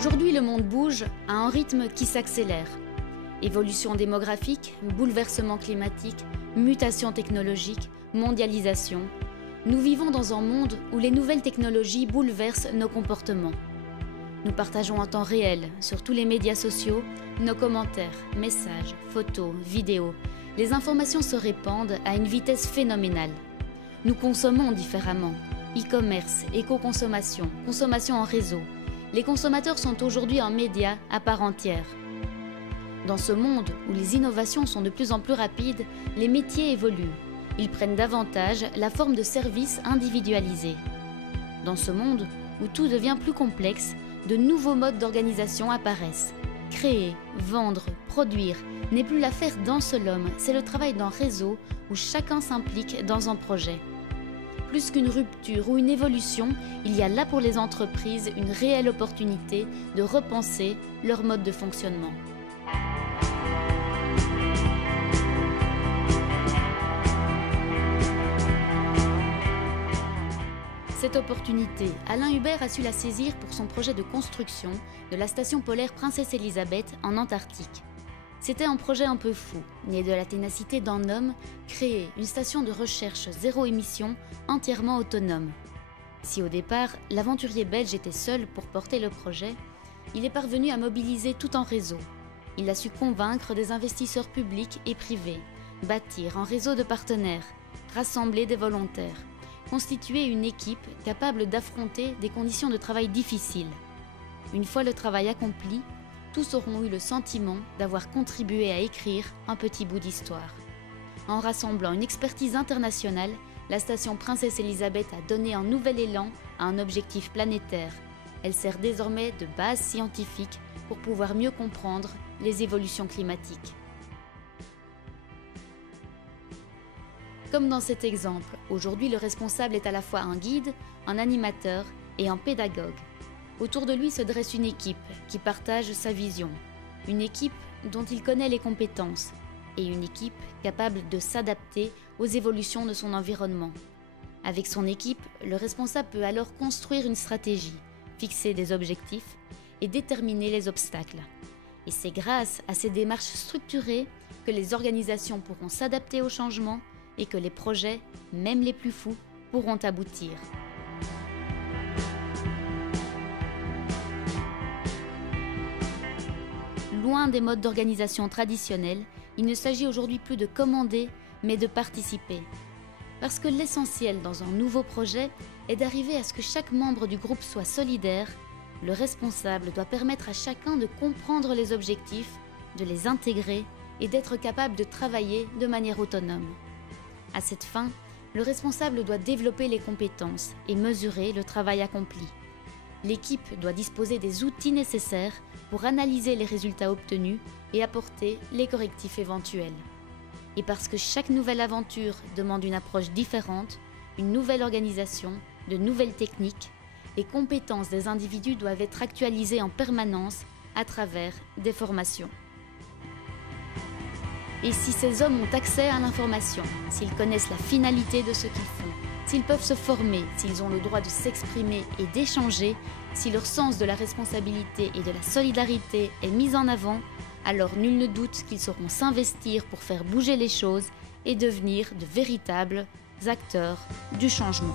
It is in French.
Aujourd'hui, le monde bouge à un rythme qui s'accélère. Évolution démographique, bouleversement climatique, mutation technologique, mondialisation. Nous vivons dans un monde où les nouvelles technologies bouleversent nos comportements. Nous partageons en temps réel, sur tous les médias sociaux, nos commentaires, messages, photos, vidéos. Les informations se répandent à une vitesse phénoménale. Nous consommons différemment. E-commerce, éco-consommation, consommation en réseau. Les consommateurs sont aujourd'hui en médias à part entière. Dans ce monde où les innovations sont de plus en plus rapides, les métiers évoluent. Ils prennent davantage la forme de services individualisés. Dans ce monde où tout devient plus complexe, de nouveaux modes d'organisation apparaissent. Créer, vendre, produire n'est plus l'affaire d'un seul homme, c'est le travail d'un réseau où chacun s'implique dans un projet. Plus qu'une rupture ou une évolution, il y a là pour les entreprises une réelle opportunité de repenser leur mode de fonctionnement. Cette opportunité, Alain Hubert a su la saisir pour son projet de construction de la station polaire Princesse Elisabeth en Antarctique. C'était un projet un peu fou, né de la ténacité d'un homme, créer une station de recherche zéro émission entièrement autonome. Si au départ, l'aventurier belge était seul pour porter le projet, il est parvenu à mobiliser tout un réseau. Il a su convaincre des investisseurs publics et privés, bâtir un réseau de partenaires, rassembler des volontaires, constituer une équipe capable d'affronter des conditions de travail difficiles. Une fois le travail accompli, tous auront eu le sentiment d'avoir contribué à écrire un petit bout d'histoire. En rassemblant une expertise internationale, la station Princesse Elisabeth a donné un nouvel élan à un objectif planétaire. Elle sert désormais de base scientifique pour pouvoir mieux comprendre les évolutions climatiques. Comme dans cet exemple, aujourd'hui le responsable est à la fois un guide, un animateur et un pédagogue. Autour de lui se dresse une équipe qui partage sa vision, une équipe dont il connaît les compétences et une équipe capable de s'adapter aux évolutions de son environnement. Avec son équipe, le responsable peut alors construire une stratégie, fixer des objectifs et déterminer les obstacles. Et c'est grâce à ces démarches structurées que les organisations pourront s'adapter aux changements et que les projets, même les plus fous, pourront aboutir. Loin des modes d'organisation traditionnels, il ne s'agit aujourd'hui plus de commander, mais de participer. Parce que l'essentiel dans un nouveau projet est d'arriver à ce que chaque membre du groupe soit solidaire, le responsable doit permettre à chacun de comprendre les objectifs, de les intégrer et d'être capable de travailler de manière autonome. À cette fin, le responsable doit développer les compétences et mesurer le travail accompli. L'équipe doit disposer des outils nécessaires pour analyser les résultats obtenus et apporter les correctifs éventuels. Et parce que chaque nouvelle aventure demande une approche différente, une nouvelle organisation, de nouvelles techniques, les compétences des individus doivent être actualisées en permanence à travers des formations. Et si ces hommes ont accès à l'information, s'ils connaissent la finalité de ce qu'ils font, s'ils peuvent se former, s'ils ont le droit de s'exprimer et d'échanger, si leur sens de la responsabilité et de la solidarité est mis en avant, alors nul ne doute qu'ils sauront s'investir pour faire bouger les choses et devenir de véritables acteurs du changement.